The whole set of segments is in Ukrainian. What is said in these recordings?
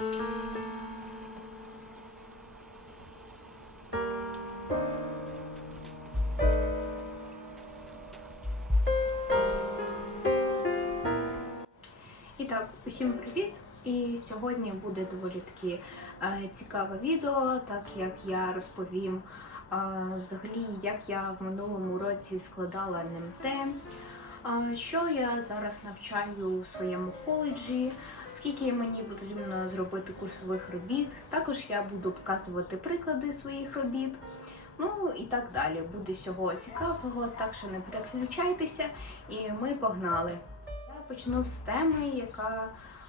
І так, усім привіт! І сьогодні буде доволі таки е, цікаве відео, так як я розповім е, взагалі, як я в минулому році складала НМТ, е, що я зараз навчаю в своєму коледжі, скільки мені потрібно зробити курсових робіт. Також я буду показувати приклади своїх робіт. Ну і так далі. Буде всього цікавого, так що не переключайтеся, і ми погнали. Я почну з теми, яка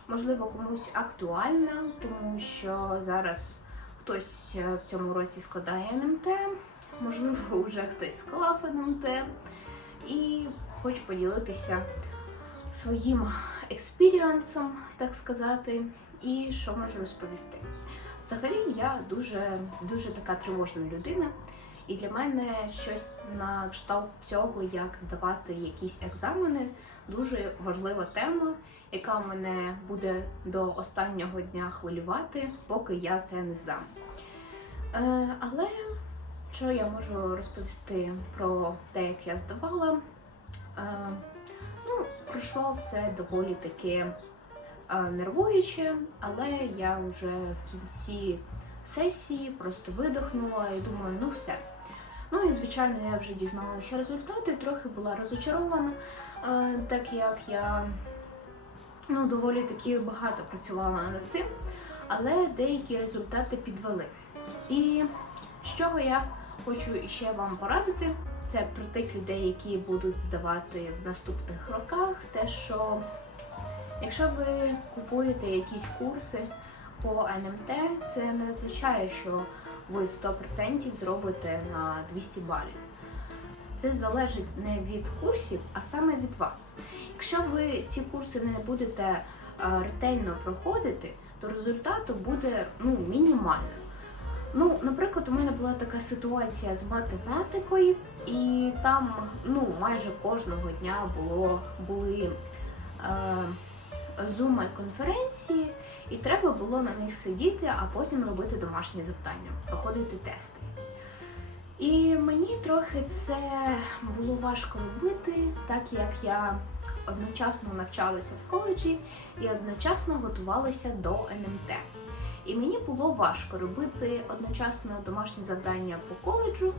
можливо комусь актуальна, тому що зараз хтось е, в цьому році складає НМТ, можливо, вже хтось склав НМТ, і хочу поділитися своїм експіріансом, так сказати, і що можу розповісти. Взагалі, я дуже дуже така тривожна людина. І для мене щось на кшталт цього, як здавати якісь екзамени, дуже важлива тема, яка мене буде до останнього дня хвилювати, поки я це не здам. Е, але що я можу розповісти про те, як я здавала? Пройшло все доволі таки е, нервуюче, але я вже в кінці сесії просто видихнула і думаю, ну все. Ну і звичайно, я вже дізналася результати, трохи була розочарована, е, так як я ну, доволі таки багато працювала над цим, але деякі результати підвели. І з чого я хочу ще вам порадити, це про тих людей, які будуть здавати в наступних роках, те, що якщо ви купуєте якісь курси по НМТ, це не означає, що ви 100% зробите на 200 балів. Це залежить не від курсів, а саме від вас. Якщо ви ці курси не будете е, ретельно проходити, то результату буде ну, мінімальним. Ну, наприклад, у мене була така ситуація з математикою, і там ну, майже кожного дня було, були е, зуми конференції, і треба було на них сидіти, а потім робити домашні завдання, проходити тести. І мені трохи це було важко робити, так як я одночасно навчалася в коледжі і одночасно готувалася до НМТ. І мені було важко робити одночасно домашні завдання по коледжу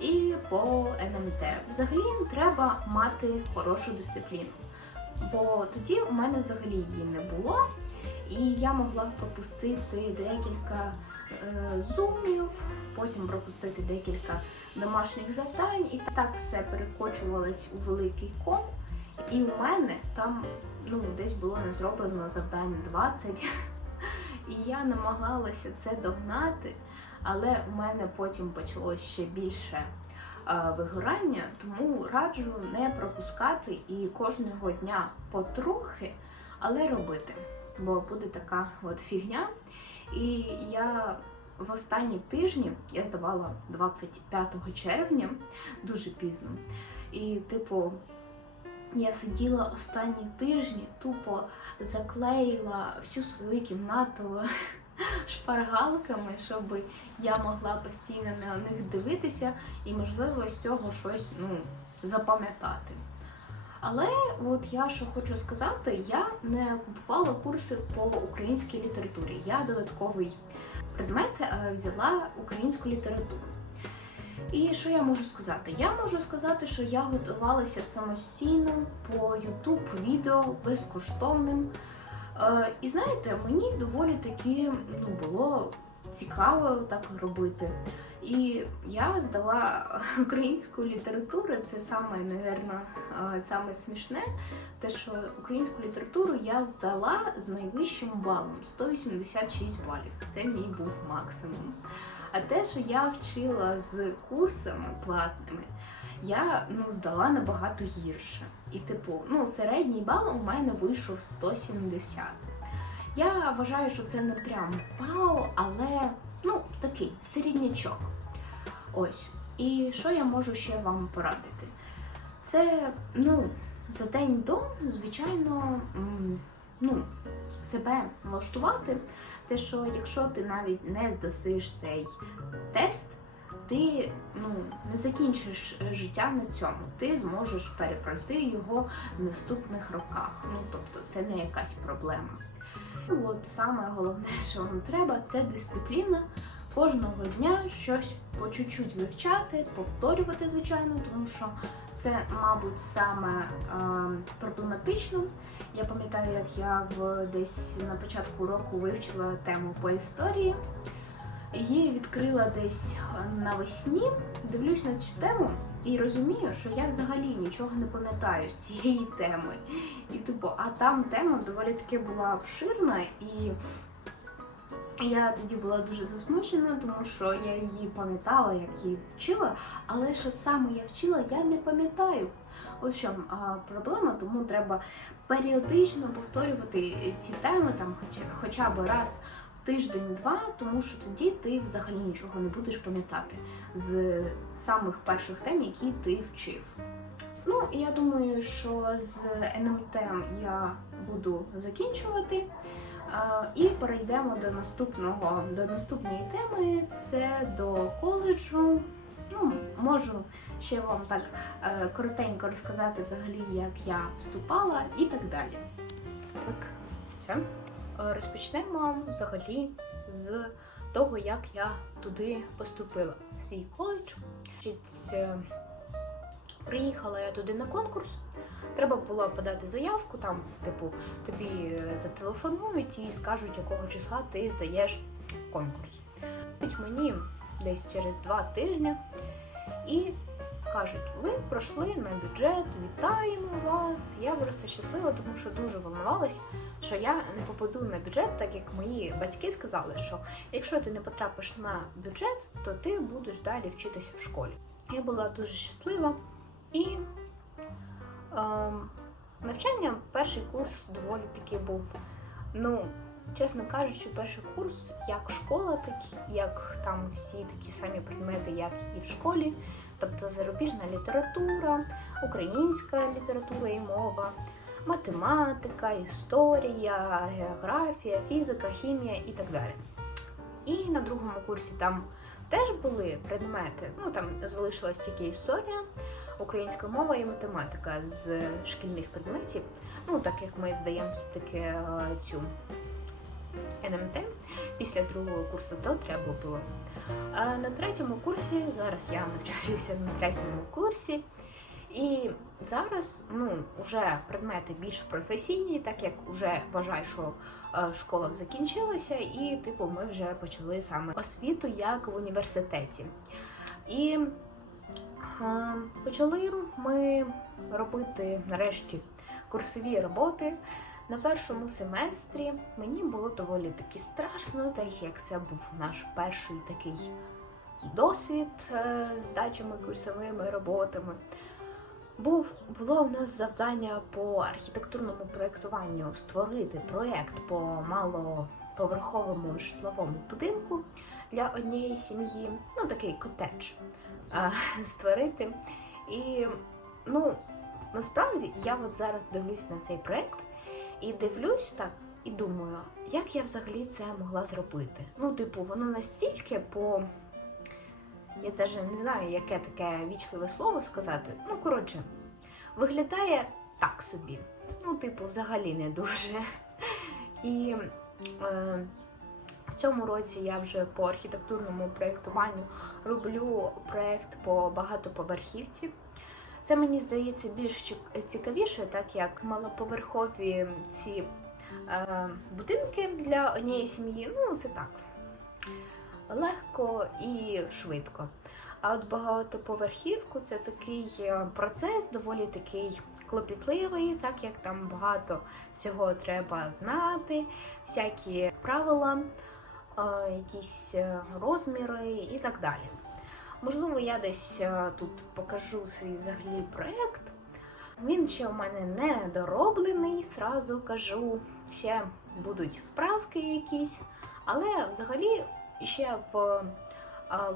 і по НМТ. Взагалі треба мати хорошу дисципліну, бо тоді у мене взагалі її не було. І я могла пропустити декілька е, зумів, потім пропустити декілька домашніх завдань, і так все перекочувалось у великий ком. І у мене там ну, десь було не зроблено завдань 20. І я намагалася це догнати, але у мене потім почалось ще більше е, вигорання, тому раджу не пропускати і кожного дня потрохи, але робити бо буде така от фігня. І я в останні тижні я здавала 25 червня, дуже пізно. І, типу, я сиділа останні тижні, тупо заклеїла всю свою кімнату шпаргалками, щоб я могла постійно на них дивитися і, можливо, з цього щось ну, запам'ятати. Але от я що хочу сказати, я не купувала курси по українській літературі. Я додатковий предмет е, взяла українську літературу. І що я можу сказати? Я можу сказати, що я готувалася самостійно по YouTube відео безкоштовним. Е, і знаєте, мені доволі таки ну, було цікаво так робити. І я здала українську літературу, це саме, напевно, саме смішне, те, що українську літературу я здала з найвищим балом 186 балів. Це мій був максимум. А те, що я вчила з курсами платними, я ну, здала набагато гірше. І, типу, ну, середній бал у мене вийшов 170. Я вважаю, що це не прям вау, але ну, такий середнячок. Ось. І що я можу ще вам порадити? Це, ну, за день до, звичайно, ну, себе влаштувати, те, що якщо ти навіть не здасиш цей тест, ти ну, не закінчиш е, життя на цьому. Ти зможеш перепройти його в наступних роках. Ну тобто це не якась проблема. От саме головне, що вам треба, це дисципліна. Кожного дня щось по чуть-чуть вивчати, повторювати, звичайно, тому що це, мабуть, саме е, проблематично. Я пам'ятаю, як я в десь на початку року вивчила тему по історії. Її відкрила десь навесні, дивлюсь на цю тему і розумію, що я взагалі нічого не пам'ятаю з цієї теми. І типу, а там тема доволі таки була обширна, і я тоді була дуже засмучена, тому що я її пам'ятала, як її вчила, але що саме я вчила, я не пам'ятаю. Чому а, проблема, тому треба періодично повторювати ці теми, там хоча, хоча б раз тиждень-два, тому що тоді ти взагалі нічого не будеш пам'ятати з самих перших тем, які ти вчив. Ну, я думаю, що з НМТ я буду закінчувати. І перейдемо до наступного до наступної теми. Це до коледжу. Ну, можу ще вам так е, коротенько розказати взагалі, як я вступала і так далі. Так, все. Е, Розпочнемо взагалі з того, як я туди поступила. в Свій коледж. Е, Приїхала я туди на конкурс. Треба було подати заявку, там, типу, тобі зателефонують і скажуть, якого числа ти здаєш конкурс. Мені десь через два тижні і кажуть, ви пройшли на бюджет, вітаємо вас. Я просто щаслива, тому що дуже волнувалась, що я не попаду на бюджет, так як мої батьки сказали, що якщо ти не потрапиш на бюджет, то ти будеш далі вчитися в школі. Я була дуже щаслива і Ем, навчання перший курс доволі таки був. Ну, чесно кажучи, перший курс як школа, так як там всі такі самі предмети, як і в школі. Тобто зарубіжна література, українська література і мова, математика, історія, географія, фізика, хімія і так далі. І на другому курсі там теж були предмети, ну там залишилась тільки історія українська мова і математика з шкільних предметів. Ну, так як ми здаємо все-таки е, цю НМТ після другого курсу, то треба було. А на третьому курсі, зараз я навчаюся на третьому курсі, і зараз ну, вже предмети більш професійні, так як вже вважаю, що е, школа закінчилася, і типу ми вже почали саме освіту як в університеті. І Е, Почали ми робити нарешті курсові роботи. На першому семестрі мені було доволі таки страшно, так як це був наш перший такий досвід е, з дачами курсовими роботами. Був було у нас завдання по архітектурному проєктуванню створити проєкт по малоповерховому житловому будинку для однієї сім'ї, ну такий котедж а, створити. І ну, насправді я от зараз дивлюсь на цей проект і дивлюсь так і думаю, як я взагалі це могла зробити. Ну, типу, воно настільки по. Я навіть не знаю, яке таке вічливе слово сказати. Ну, коротше, виглядає так собі. Ну, типу, взагалі не дуже. І е, в цьому році я вже по архітектурному проєктуванню роблю проєкт по багатоповерхівці. Це мені здається більш цікавіше, так як малоповерхові ці е, будинки для однієї сім'ї. Ну, це так легко і швидко. А от багатоповерхівку це такий е, процес, доволі такий клопітливий, так як там багато всього треба знати, всякі правила, е, якісь е, розміри і так далі. Можливо, я десь тут покажу свій взагалі проєкт. Він ще у мене не дороблений, сразу кажу, ще будуть вправки якісь, але взагалі ще в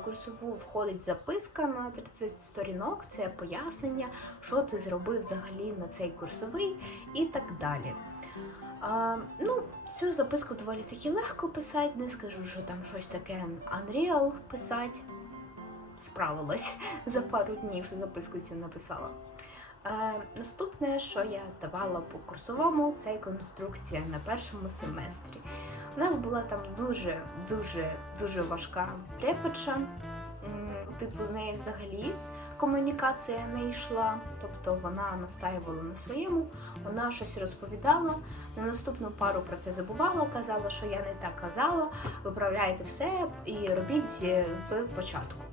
курсову входить записка на 30 сторінок, це пояснення, що ти зробив взагалі на цей курсовий і так далі. А, ну, цю записку доволі таки легко писати, не скажу, що там щось таке Unreal писати. Справилась за пару днів записку цю написала. Е, наступне, що я здавала по курсовому, це конструкція на першому семестрі. У нас була там дуже, дуже, важка преподша. Типу, з нею взагалі комунікація не йшла, тобто вона настаювала на своєму, вона щось розповідала. На наступну пару про це забувала, казала, що я не так казала, виправляйте все і робіть з початку.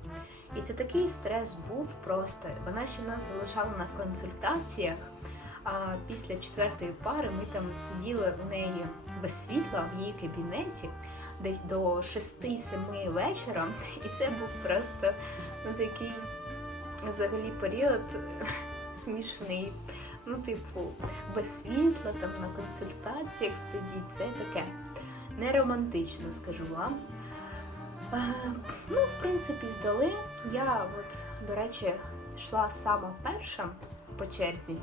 І це такий стрес був просто. Вона ще нас залишала на консультаціях. А після четвертої пари ми там сиділи в неї без світла в її кабінеті десь до 6-7 вечора. І це був просто ну, такий взагалі період смішний. Ну, типу, без світла, там на консультаціях сидіть, це таке не романтично, скажу вам. Е, ну, в принципі, здали. Я, от, до речі, йшла сама перша по черзі,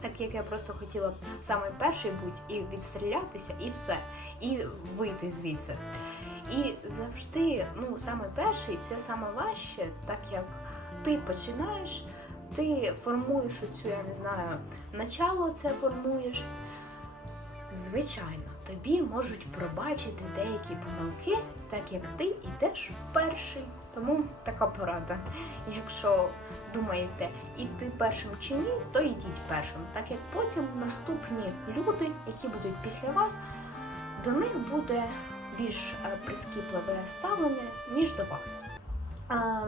так як я просто хотіла саме перший бути і відстрілятися, і все, і вийти звідси. І завжди, ну, саме перший це саме важче, так як ти починаєш, ти формуєш оцю, я не знаю, начало це формуєш. Звичайно, тобі можуть пробачити деякі помилки, так як ти йдеш перший. Тому така порада. Якщо думаєте, іти першим чи ні, то йдіть першим, так як потім наступні люди, які будуть після вас, до них буде більш е, прискіпливе ставлення, ніж до вас. А,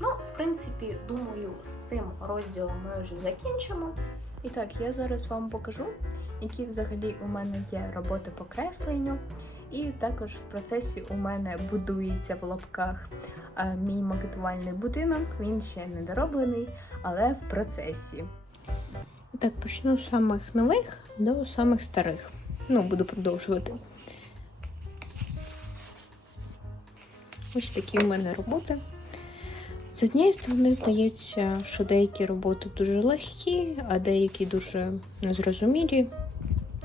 ну, в принципі, думаю, з цим розділом ми вже закінчимо. І так, я зараз вам покажу, які взагалі у мене є роботи по кресленню. І також в процесі у мене будується в лапках е, мій макетувальний будинок. Він ще не дороблений, але в процесі. І так, почну з самих нових до самих старих. Ну, буду продовжувати. Ось такі у мене роботи. З однієї сторони, здається, що деякі роботи дуже легкі, а деякі дуже незрозумілі.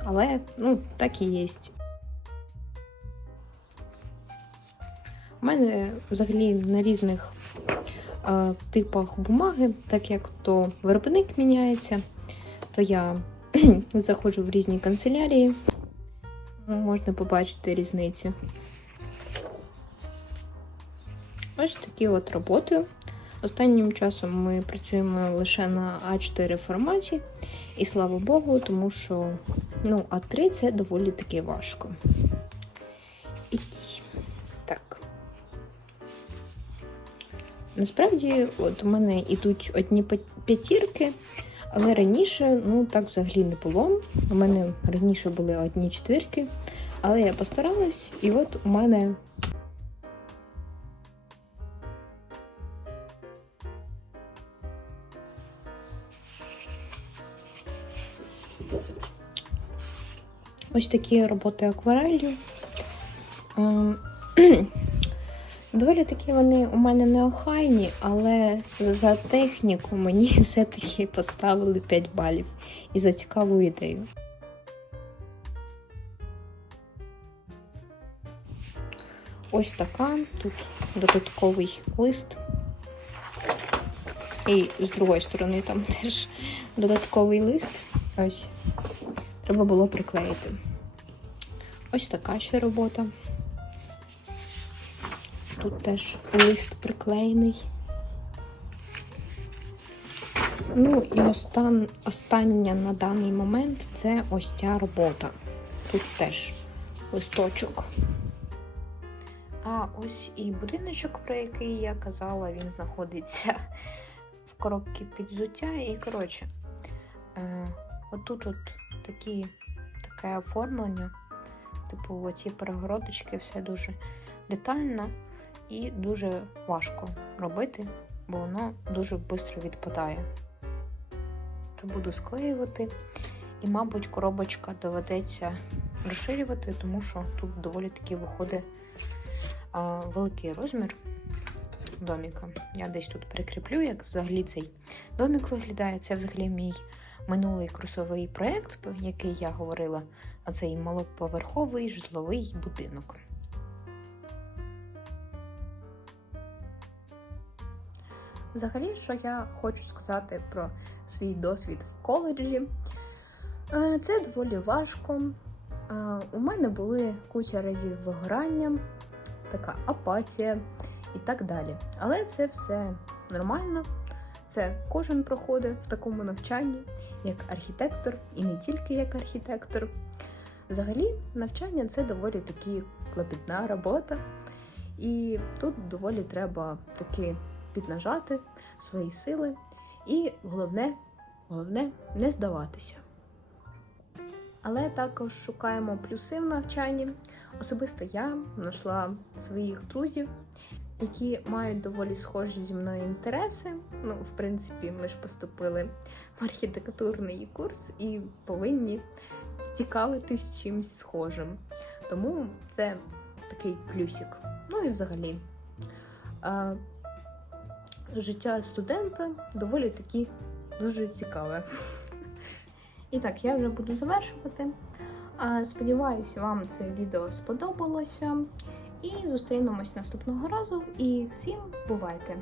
Але ну, так і є. У мене взагалі на різних е, типах бумаги, так як то виробник міняється, то я заходжу в різні канцелярії. Можна побачити різницю. Ось такі от роботи. Останнім часом ми працюємо лише на А4 форматі, і слава Богу, тому що ну, А3 це доволі таки важко. Так. Насправді, от у мене йдуть одні п'ятірки, але раніше, ну так взагалі не було. У мене раніше були одні четвірки, але я постаралась, і от у мене Ось такі роботи акварелью. Ем, Доволі такі вони у мене не охайні, але за техніку мені все-таки поставили 5 балів і за цікаву ідею. Ось така, тут додатковий лист. І з другої сторони там теж додатковий лист. Ось. Треба було приклеїти. Ось така ще робота. Тут теж лист приклеєний. Ну і остан... остання на даний момент це ось ця робота. Тут теж листочок. А ось і будиночок, про який я казала, він знаходиться в коробці під взуття. І, коротше, е, отут от такі, таке оформлення. Типу, оці перегородочки, все дуже детально і дуже важко робити, бо воно дуже швидко відпадає. То буду склеювати, і, мабуть, коробочка доведеться розширювати, тому що тут доволі таки виходить а, великий розмір доміка. Я десь тут прикріплю, як взагалі цей домік виглядає. Це взагалі мій минулий курсовий проєкт, про який я говорила, а цей малоповерховий житловий будинок. Взагалі, що я хочу сказати про свій досвід в коледжі, Е, це доволі важко. Е, У мене були куча разів вигорання, така апатія і так далі. Але це все нормально. Це кожен проходить в такому навчанні, як архітектор, і не тільки як архітектор. Взагалі, навчання це доволі таки клопітна робота, і тут доволі треба таки піднажати свої сили. І головне, головне не здаватися. Але також шукаємо плюси в навчанні. Особисто я знайшла своїх друзів, які мають доволі схожі зі мною інтереси. Ну, в принципі, ми ж поступили в архітектурний курс і повинні цікавитись чимось схожим. Тому це такий плюсик. Ну і взагалі. А, життя студента доволі таки дуже цікаве. І так, я вже буду завершувати. Сподіваюся, вам це відео сподобалося. І зустрінемось наступного разу. І всім бувайте!